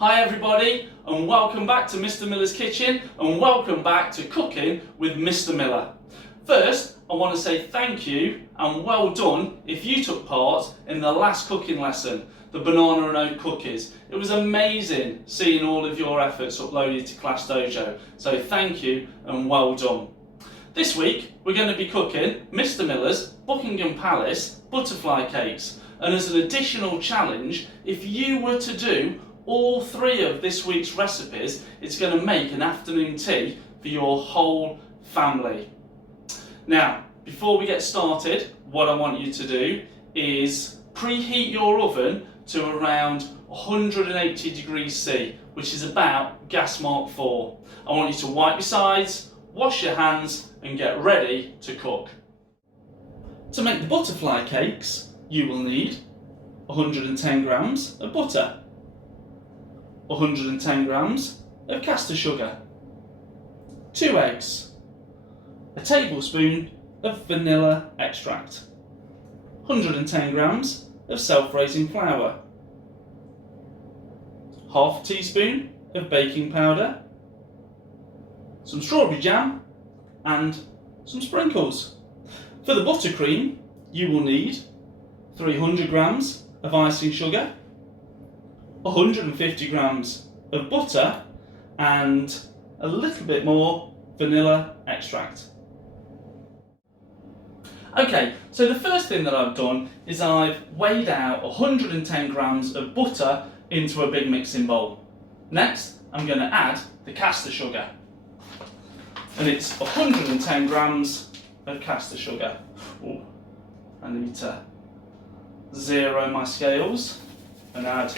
Hi everybody, and welcome back to Mr. Miller's Kitchen, and welcome back to Cooking with Mr. Miller. First, I want to say thank you and well done if you took part in the last cooking lesson, the banana and oat cookies. It was amazing seeing all of your efforts uploaded to Class Dojo, so thank you and well done. This week we're going to be cooking Mr. Miller's Buckingham Palace butterfly cakes, and as an additional challenge, if you were to do all three of this week's recipes, it's going to make an afternoon tea for your whole family. Now, before we get started, what I want you to do is preheat your oven to around 180 degrees C, which is about gas mark 4. I want you to wipe your sides, wash your hands, and get ready to cook. To make the butterfly cakes, you will need 110 grams of butter, 110 grams of caster sugar, 2 eggs, a tablespoon of vanilla extract, 110 grams of self-raising flour, half a teaspoon of baking powder, some strawberry jam and some sprinkles. For the buttercream, you will need 300 grams of icing sugar, 150 grams of butter and a little bit more vanilla extract. Okay, so the first thing that I've done is I've weighed out 110 grams of butter into a big mixing bowl. Next, I'm going to add the caster sugar. And it's 110 grams of caster sugar. Ooh, I need to zero my scales and add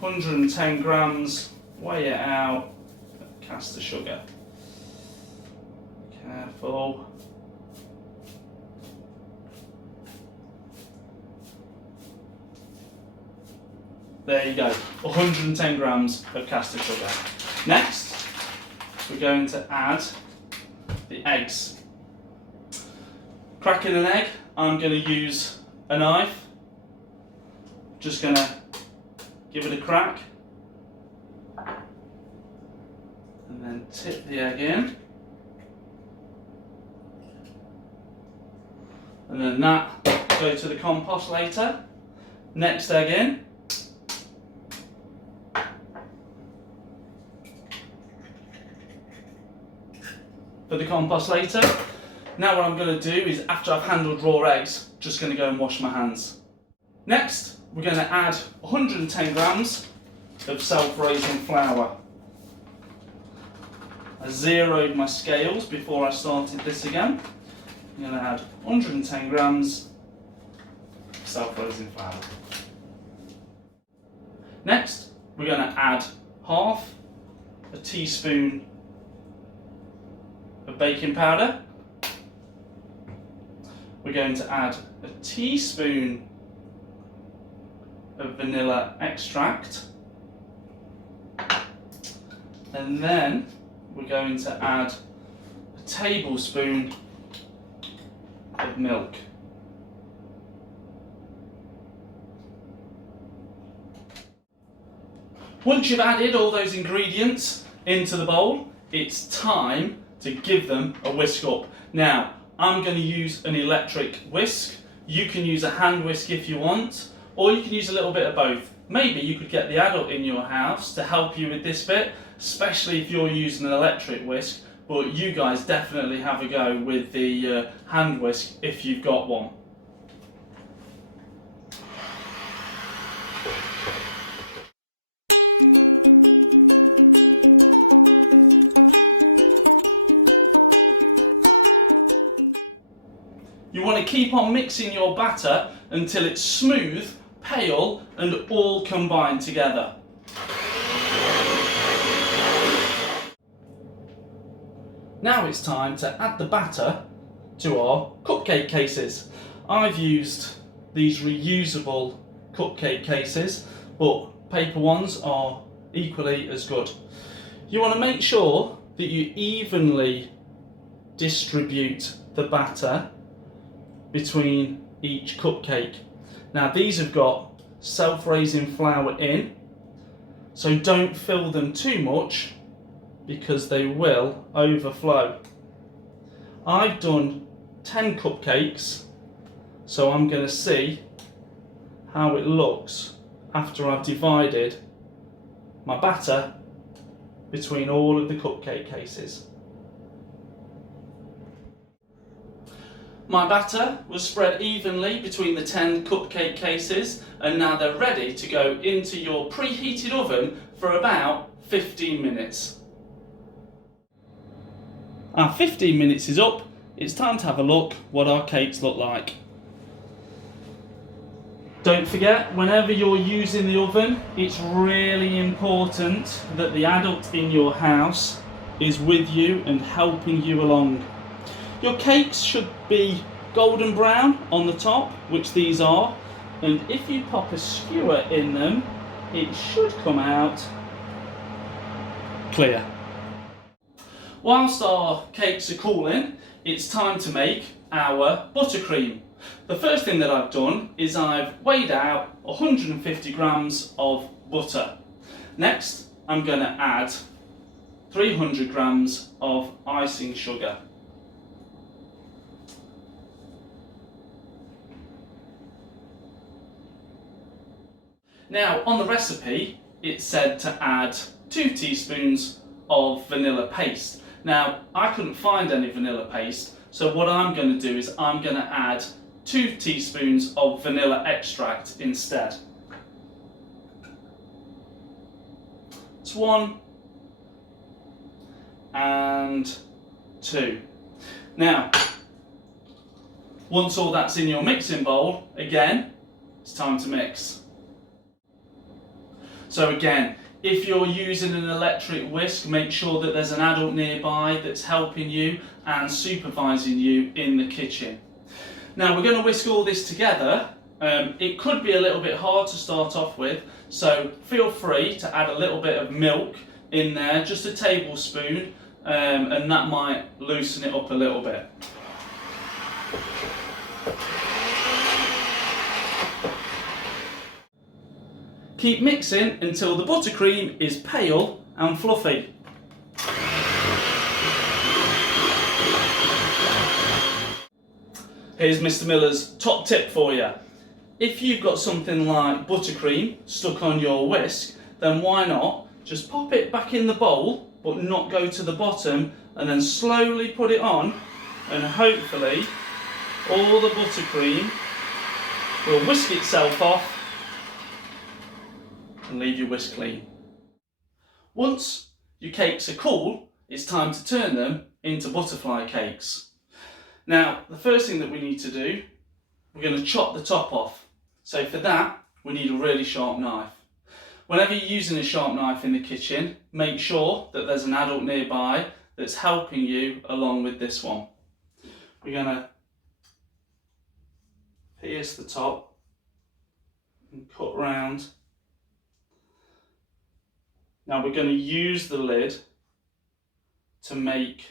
110 grams, weigh it out, of caster sugar. Careful. There you go, 110 grams of caster sugar. Next, we're going to add the eggs. Cracking an egg, I'm going to use a knife. Just going to give it a crack and then tip the egg in, and then that go to the compost later. Next egg in, for the compost later. Now what I'm going to do is, after I've handled raw eggs, just going to go and wash my hands. Next, we're going to add 110 grams of self-raising flour. I zeroed my scales before I started this again. I'm going to add 110 grams of self-raising flour. Next, we're going to add half a teaspoon of baking powder. We're going to add a teaspoon of vanilla extract, and then we're going to add a tablespoon of milk. Once you've added all those ingredients into the bowl, it's time to give them a whisk up. Now, I'm going to use an electric whisk. You can use a hand whisk if you want, or you can use a little bit of both. Maybe you could get the adult in your house to help you with this bit, especially if you're using an electric whisk, but you guys definitely have a go with the hand whisk if you've got one. You want to keep on mixing your batter until it's smooth, pale and all combined together. Now it's time to add the batter to our cupcake cases. I've used these reusable cupcake cases, but paper ones are equally as good. You want to make sure that you evenly distribute the batter between each cupcake. Now these have got self-raising flour in, so don't fill them too much because they will overflow. I've done 10 cupcakes, so I'm going to see how it looks after I've divided my batter between all of the cupcake cases. My batter was spread evenly between the 10 cupcake cases, and now they're ready to go into your preheated oven for about 15 minutes. Our 15 minutes is up. It's time to have a look what our cakes look like. Don't forget, whenever you're using the oven, it's really important that the adult in your house is with you and helping you along. Your cakes should be golden brown on the top, which these are, and if you pop a skewer in them, it should come out clear. Whilst our cakes are cooling, it's time to make our buttercream. The first thing that I've done is I've weighed out 150 grams of butter. Next, I'm going to add 300 grams of icing sugar. Now, on the recipe, it said to add 2 teaspoons of vanilla paste. Now, I couldn't find any vanilla paste, so what I'm going to do is I'm going to add 2 teaspoons of vanilla extract instead. It's 1 and 2. Now, once all that's in your mixing bowl, again, it's time to mix. So again, if you're using an electric whisk, make sure that there's an adult nearby that's helping you and supervising you in the kitchen. Now we're going to whisk all this together. It could be a little bit hard to start off with, so feel free to add a little bit of milk in there, just a tablespoon, and that might loosen it up a little bit. Keep mixing until the buttercream is pale and fluffy. Here's Mr. Miller's top tip for you. If you've got something like buttercream stuck on your whisk, then why not just pop it back in the bowl, but not go to the bottom, and then slowly put it on, and hopefully all the buttercream will whisk itself off and leave your whisk clean. Once your cakes are cool, it's time to turn them into butterfly cakes. Now, the first thing that we need to do, we're going to chop the top off. So for that, we need a really sharp knife. Whenever you're using a sharp knife in the kitchen, make sure that there's an adult nearby that's helping you along with this one. We're going to pierce the top and cut round. Now we're going to use the lid to make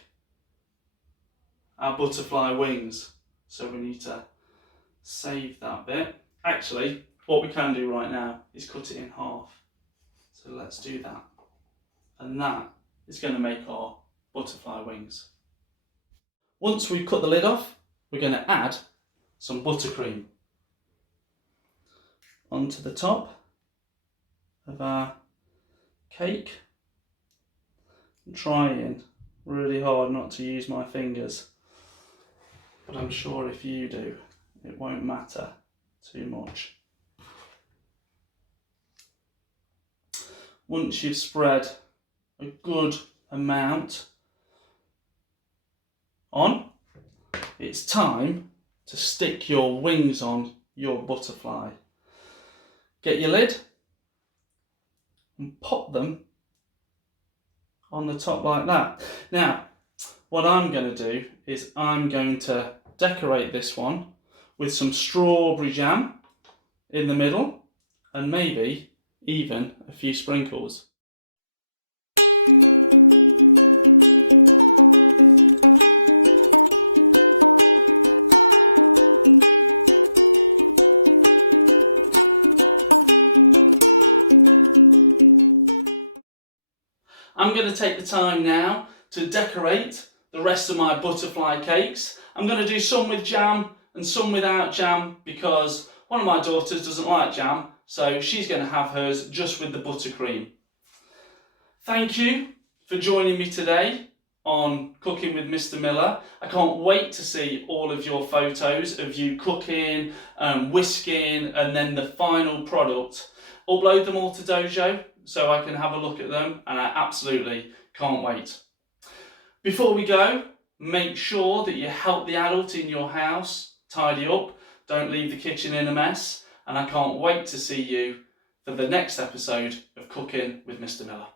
our butterfly wings. So we need to save that bit. Actually, what we can do right now is cut it in half. So let's do that. And that is going to make our butterfly wings. Once we've cut the lid off, we're going to add some buttercream onto the top of our cake. I'm trying really hard not to use my fingers, but I'm sure if you do, it won't matter too much. Once you've spread a good amount on, it's time to stick your wings on your butterfly. Get your lid and pop them on the top like that. Now, what I'm going to do is I'm going to decorate this one with some strawberry jam in the middle and maybe even a few sprinkles. I'm going to take the time now to decorate the rest of my butterfly cakes. I'm going to do some with jam and some without jam because one of my daughters doesn't like jam, so she's going to have hers just with the buttercream. Thank you for joining me today on Cooking with Mr. Miller. I can't wait to see all of your photos of you cooking, whisking, and then the final product. Upload them all to Dojo so I can have a look at them, and I absolutely can't wait. Before we go, make sure that you help the adult in your house tidy up. Don't leave the kitchen in a mess, and I can't wait to see you for the next episode of Cooking with Mr. Miller.